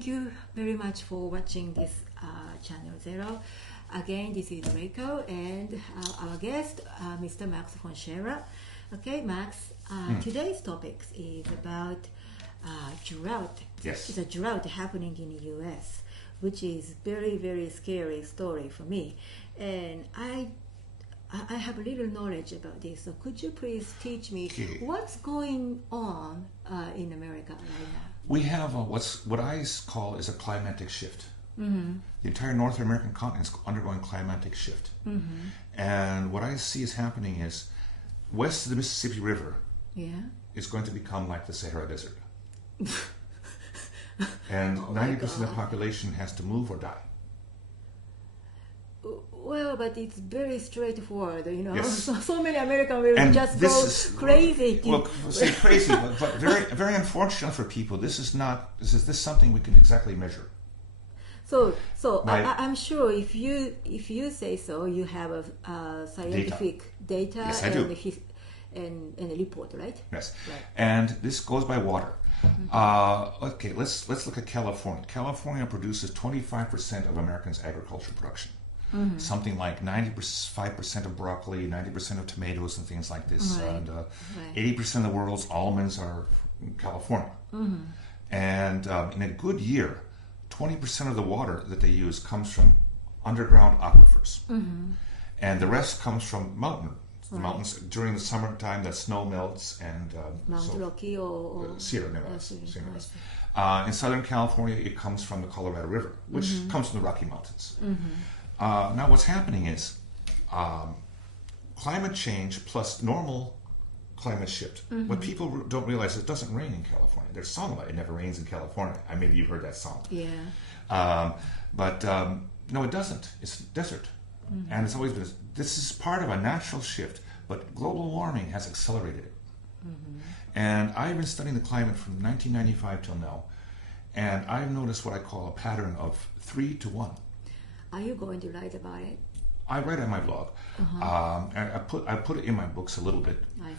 thank you very much for watching this Channel Zero. Again, this is Reiko and our guest, Mr. Max von Shuler. Okay, Max, today's topic is about drought. Yes. It's a drought happening in the US, which is very, very scary story for me. And I have little knowledge about this, so could you please teach me what's going on in America right now? We have what I call is a climatic shift. Mm-hmm. The entire North American continent is undergoing climatic shift. Mm-hmm. And what I see is happening is west of the Mississippi River is going to become like the Sahara Desert. And 90% of the population has to move or die. Well, but it's very straightforward, you know. Yes. So many Americans will and just go crazy. Well, say crazy, but very, very unfortunate for people. This is something we can exactly measure. So I'm sure if you say so, you have a scientific data yes, I do. And a report, right? Yes. Right. And this goes by water. Mm-hmm. Okay, let's look at California. California produces 25% of Americans' agricultural production. Mm-hmm. Something like 95% of broccoli, 90% of tomatoes and things like this. Right. And 80% of the world's almonds are in California. Mm-hmm. And in a good year, 20% of the water that they use comes from underground aquifers. Mm-hmm. And the rest comes from mountains. The mountains during the summertime, that snow melts and Mount Rocky or Sierra Nevadas. In Southern California, it comes from the Colorado River, which comes from the Rocky Mountains. Mm-hmm. Now, what's happening is climate change plus normal climate shift. Mm-hmm. What people don't realize is it doesn't rain in California. There's a song about it never rains in California. Maybe you've heard that song. Yeah. But no, it doesn't. It's desert. Mm-hmm. And it's always been. This is part of a natural shift, but global warming has accelerated it. Mm-hmm. And I've been studying the climate from 1995 till now, and I've noticed what I call a pattern of 3 to 1. Are you going to write about it? I write on my blog. And I put it in my books a little bit. I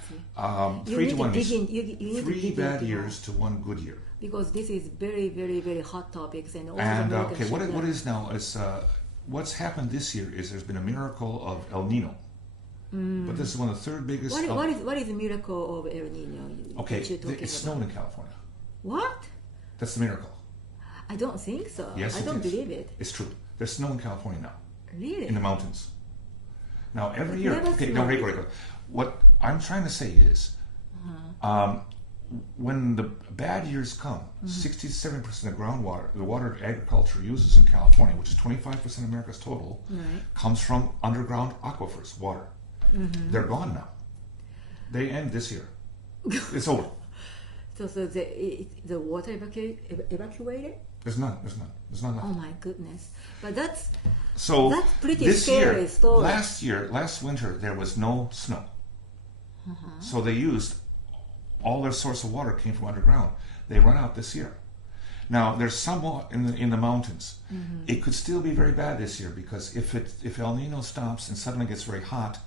see. 3 to 1 means you need 3 bad years to 1 good year. Because this is very, very, very hot topics, and all and the okay, what it is now is what's happened this year is there's been a miracle of El Nino. But this is one of the third biggest. What is the miracle of El Nino? Okay, it snowed in California. What? That's the miracle. I don't think so. Yes, I don't believe it. It's true. There's snow in California now. Really? In the mountains. Now every year. Okay, no, Reiko. What I'm trying to say is, when the bad years come, 67% of groundwater, the water agriculture uses in California, which is 25% of America's total, comes from underground aquifers, water. Mm-hmm. They're gone now. They end this year. It's over. So the water evacuated? There's none. Oh my goodness! But that's pretty this scary year, story. Last winter, there was no snow. So they used all their source of water came from underground. They run out this year. Now there's some in the mountains. Mm-hmm. It could still be very bad this year because if El Nino stops and suddenly gets very hot,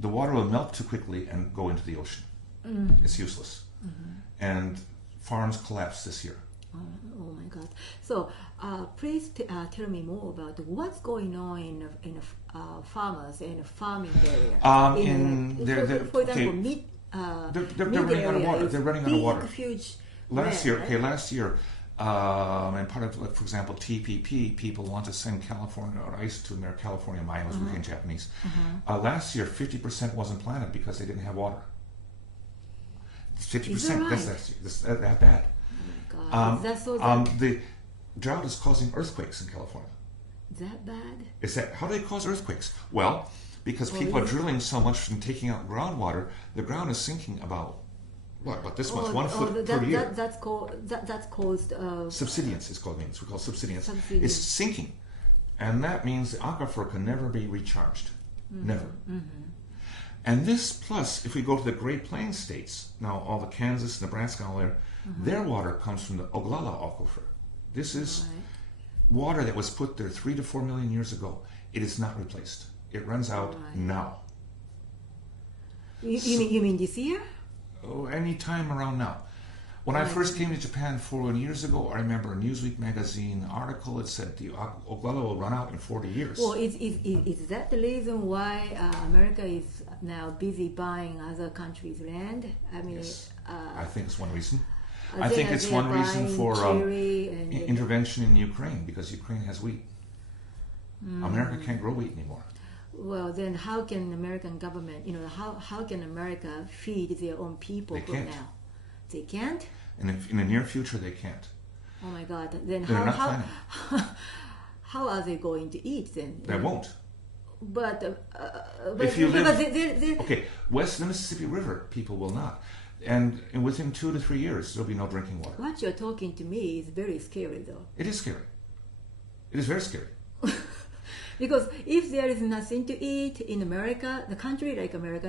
the water will melt too quickly and go into the ocean. Mm-hmm. It's useless, and farms collapse this year. Oh my God! So please tell me more about what's going on in farmers in a farming area. For example, they're running out of water. They're running out of water. Huge last year, and part of, like, for example, TPP, people want to send California or ice to their California miles, we in Japanese. Last year, 50% wasn't planted because they didn't have water. 50%. Right? That's that bad. Oh my God. That's so bad. The drought is causing earthquakes in California. That bad? How do they cause earthquakes? Well, because people are drilling so much and taking out groundwater, the ground is sinking about this much, 1 foot per year. That's caused. Subsidence is called. We call subsidence. It's sinking, and that means the aquifer can never be recharged, never. Mm-hmm. And this plus, if we go to the Great Plains states, now all the Kansas, Nebraska, all there, their water comes from the Oglala aquifer. This is water that was put there 3 to 4 million years ago. It is not replaced. It runs out now. You mean this year? Oh, any time around now. When I first came to Japan 4 years ago, I remember a Newsweek magazine article. It said the Oglala will run out in 40 years. Well, is that the reason why America is now busy buying other countries' land? I mean, yes. I think it's one reason. I think it's one reason for intervention in Ukraine, because Ukraine has wheat. America can't grow wheat anymore. Well, then how can American government, how can America feed their own people now? They can't? And in the near future, they can't. Oh my God! Then how are they going to eat then? They won't. But if you live, okay, west of the Mississippi River, people will not. And within 2 to 3 years, there'll be no drinking water. What you're talking to me is very scary, though. It is scary. It is very scary. Because if there is nothing to eat in America, the country like America,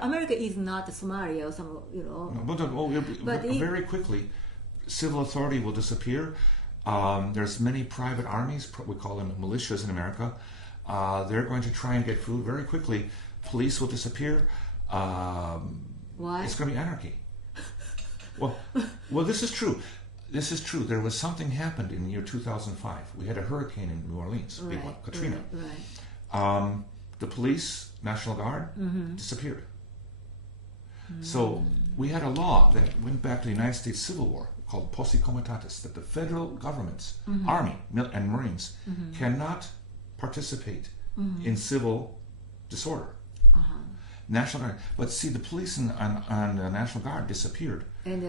America is not Somalia or some, But very quickly, civil authority will disappear. There's many private armies, we call them militias in America. They're going to try and get food very quickly. Police will disappear. Why? It's going to be anarchy. Well, this is true. This is true. There was something happened in the year 2005. We had a hurricane in New Orleans, big one, Katrina. Right. The police, National Guard, disappeared. So we had a law that went back to the United States Civil War called Posse Comitatus, that the federal government's army and Marines cannot participate in civil disorder. National Guard, but see, the police and the National Guard disappeared.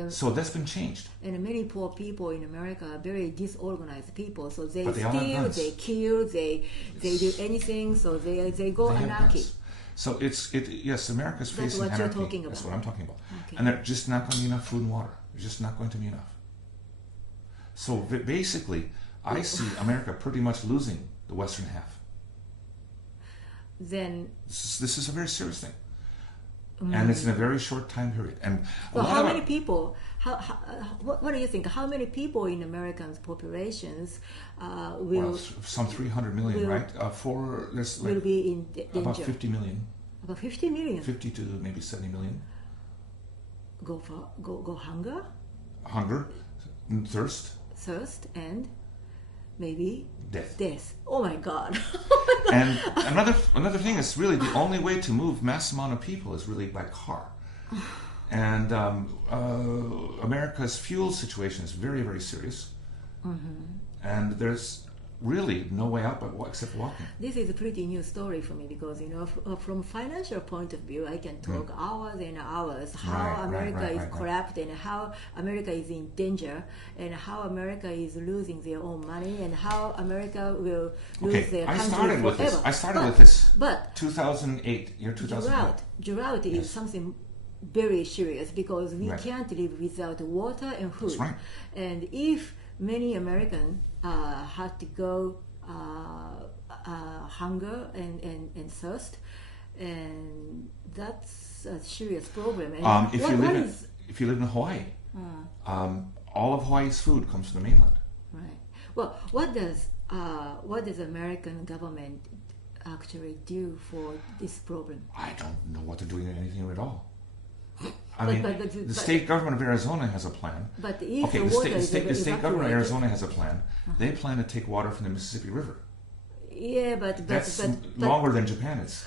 So that's been changed. And many poor people in America are very disorganized people. So they steal, they kill, they do anything. So they go anarchy. So yes, America's facing anarchy. That's what you're talking about. That's what I'm talking about. Okay. And there's just not going to be enough food and water. There's just not going to be enough. So basically, I see America pretty much losing the western half. Then this is a very serious thing. And it's in a very short time period. And how many people? What do you think? How many people in American populations will? Well, some 300 million, right? Will be in danger. About 50 million. About 50 million. 50 to maybe 70 million. Go hunger. Hunger, thirst. Thirst and maybe death. Oh my God. And another thing is really the only way to move mass amount of people is really by car. And America's fuel situation is very, very serious. And there's really no way out except walking. This is a pretty new story for me because, from financial point of view, I can talk hours and hours how America is corrupt and how America is in danger and how America is losing their own money and how America will lose their country forever. I started with this. But 2008, year 2008. Drought is something very serious because we can't live without water and food. That's right. And if many Americans had to go hunger and thirst, and that's a serious problem. And if you live in Hawaii, all of Hawaii's food comes from the mainland. Right. Well, what does American government actually do for this problem? I don't know what they're doing anything at all. The state government of Arizona has a plan. But if the state government of Arizona has a plan. They plan to take water from the Mississippi River. Yeah, that's longer than Japan is,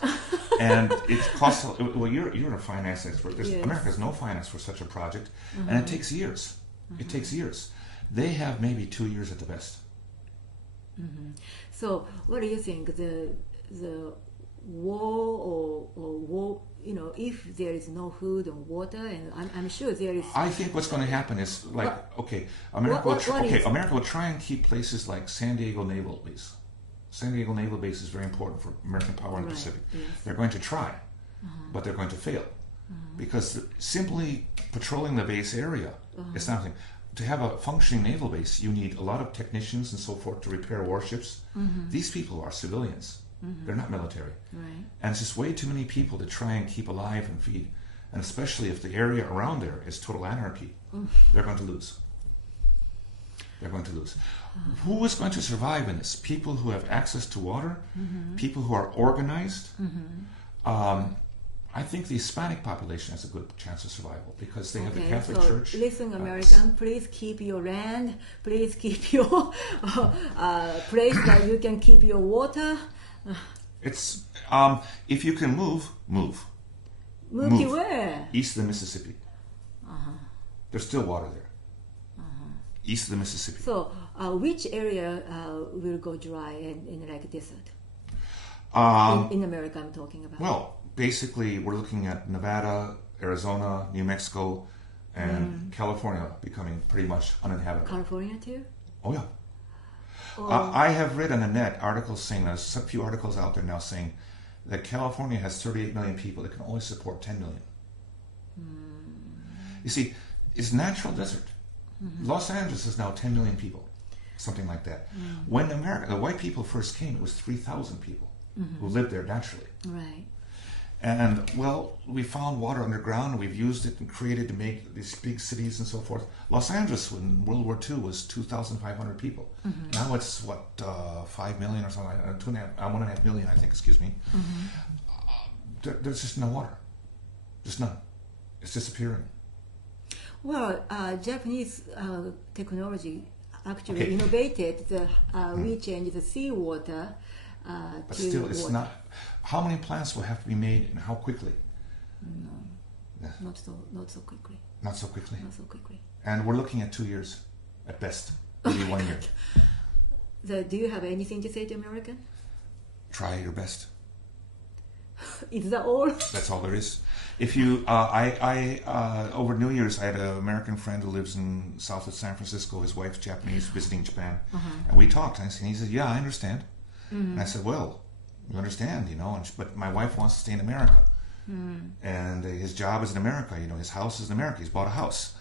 and it costs. Well, you're a finance expert. America has no finance for such a project, and it takes years. It takes years. They have maybe 2 years at the best. So, what do you think? The war or war? If there is no food and water, and I'm sure there is. I think what's going to happen is America will try and keep places like San Diego Naval Base. San Diego Naval Base is very important for American power in the Pacific. Yes. They're going to try, but they're going to fail because simply patrolling the base area is nothing. To have a functioning naval base, you need a lot of technicians and so forth to repair warships. These people are civilians. They're not military. Right. And it's just way too many people to try and keep alive and feed. And especially if the area around there is total anarchy, they're going to lose. They're going to lose. Who is going to survive in this? People who have access to water, people who are organized. I think the Hispanic population has a good chance of survival because they have the Okay, Catholic so Church. listen, American, please keep your land. Please keep your place that you can keep your water. It's if you can move. Move to where? East of the Mississippi. There's still water there. East of the Mississippi. So, which area will go dry in like desert? In America, I'm talking about. Well, basically, we're looking at Nevada, Arizona, New Mexico, and California becoming pretty much uninhabitable. California too? Oh, yeah. I have read on the net articles saying, there's a few articles out there now saying that California has 38 million people that can only support 10 million. You see, it's natural desert. Los Angeles is now 10 million people, something like that. When the white people first came, it was 3,000 people who lived there naturally. Right. And, well, we found water underground, and we've used it and created to make these big cities and so forth. Los Angeles, in World War II, was 2,500 people. Now it's, 5 million or something, 1.5 million, I think, excuse me. There's just no water. Just none. It's disappearing. Well, Japanese technology actually innovated the we changed the seawater But to still, it's water. not. How many plants will have to be made and how quickly? No, not so quickly. Not so quickly. Not so quickly. And we're looking at 2 years at best, maybe 1 year. Do you have anything to say to American? Try your best. Is that all? That's all there is. If you, over New Year's, I had an American friend who lives in south of San Francisco. His wife's Japanese, visiting Japan, and we talked. And he said, "Yeah, I understand." And I said, "Well, you understand, you know, but my wife wants to stay in America, and his job is in America. You know, his house is in America. He's bought a house,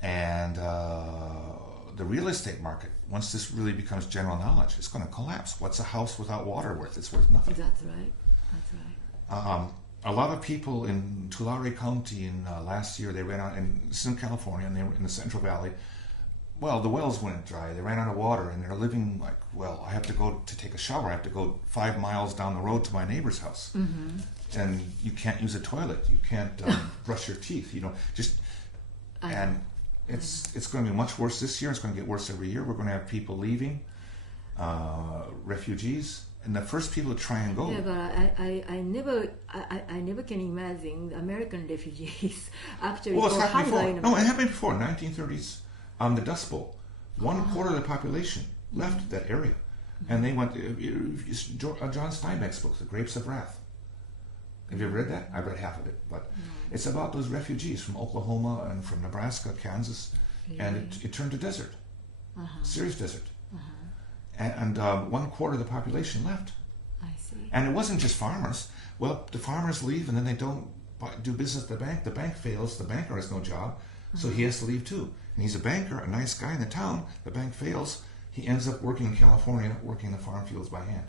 and the real estate market, once this really becomes general knowledge, it's going to collapse. What's a house without water worth? It's worth nothing." That's right. That's right. A lot of people in Tulare County in last year, they ran out, and this is in California, and they were in the Central Valley. Well, the wells went dry. They ran out of water, and they're living like, well, I have to go to take a shower. I have to go 5 miles down the road to my neighbor's house, and you can't use a toilet. You can't brush your teeth. You know, and it's going to be much worse this year. It's going to get worse every year. We're going to have people leaving, refugees. And the first people to try and go. Yeah, but I never can imagine American refugees actually. Well, it's happened before. in No, it happened before. 1930s, the Dust Bowl. 1/4 of the population left that area, and they went. John Steinbeck's book, The Grapes of Wrath. Have you ever read that? I've read half of it, but it's about those refugees from Oklahoma and from Nebraska, Kansas, and it turned to desert, serious desert. And 1/4 of the population left. I see. And it wasn't just farmers. Well, the farmers leave, and then they don't do business at the bank. The bank fails. The banker has no job, so he has to leave too. And he's a banker, a nice guy in the town. The bank fails. He ends up working in California, working the farm fields by hand.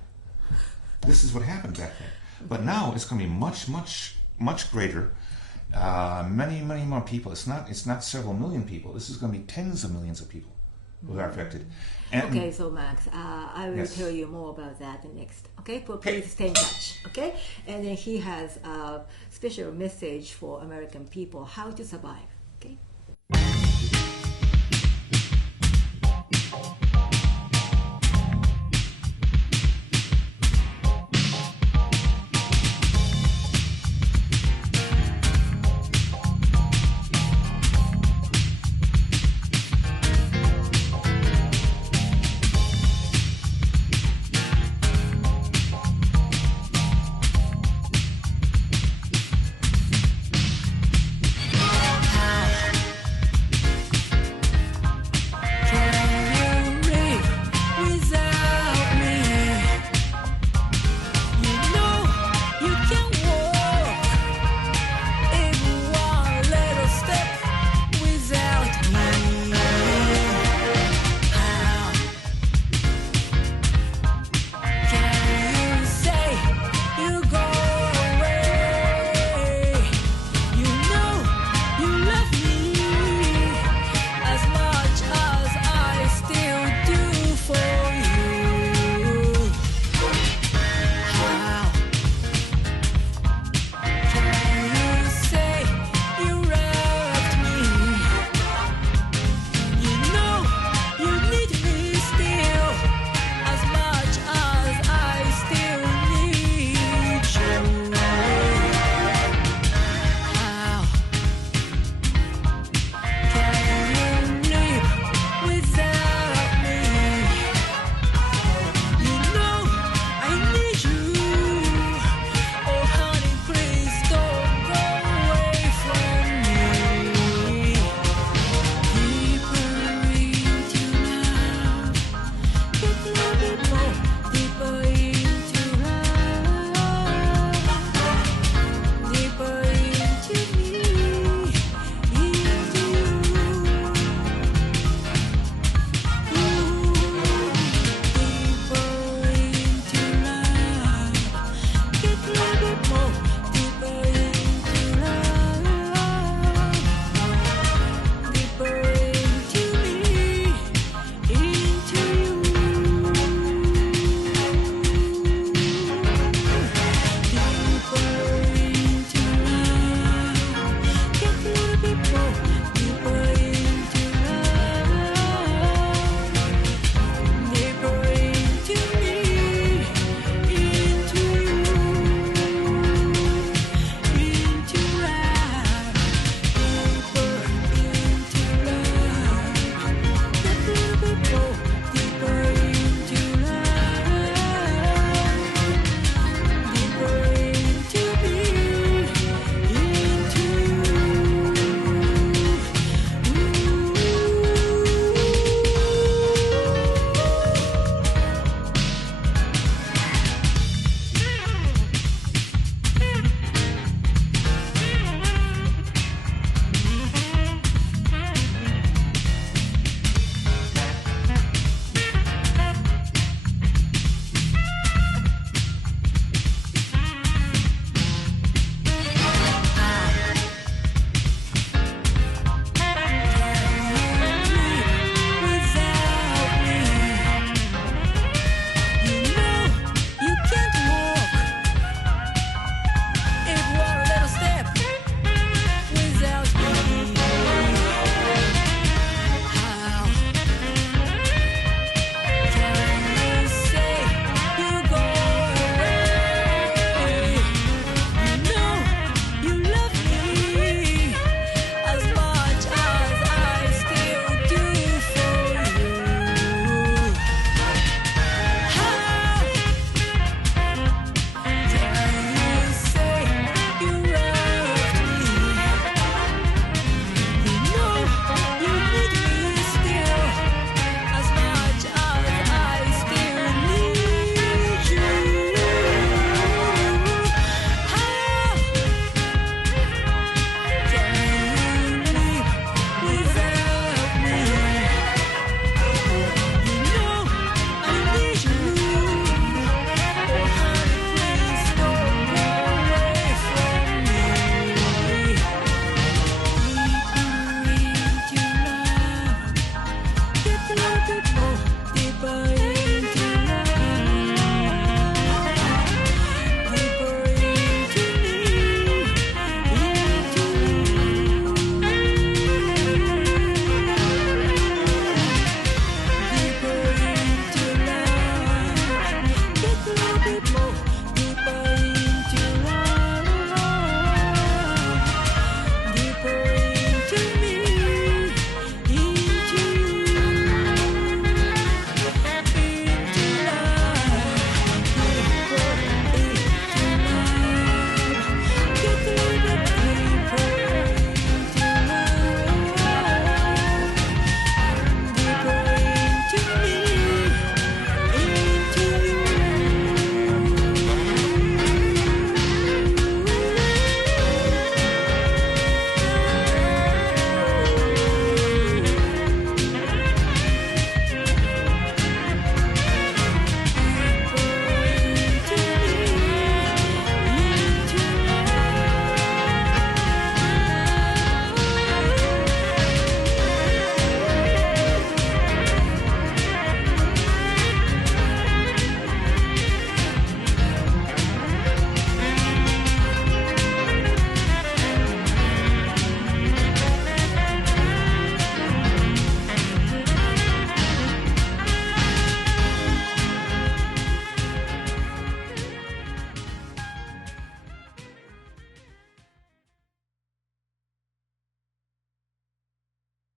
This is what happened back then. But now it's going to be much, much, much greater. Many, many more people. It's not several million people. This is going to be tens of millions of people who are affected. And okay, so Max, I will tell you more about that next. Okay, but please stay in touch. Okay, and then he has a special message for American people: how to survive. Okay.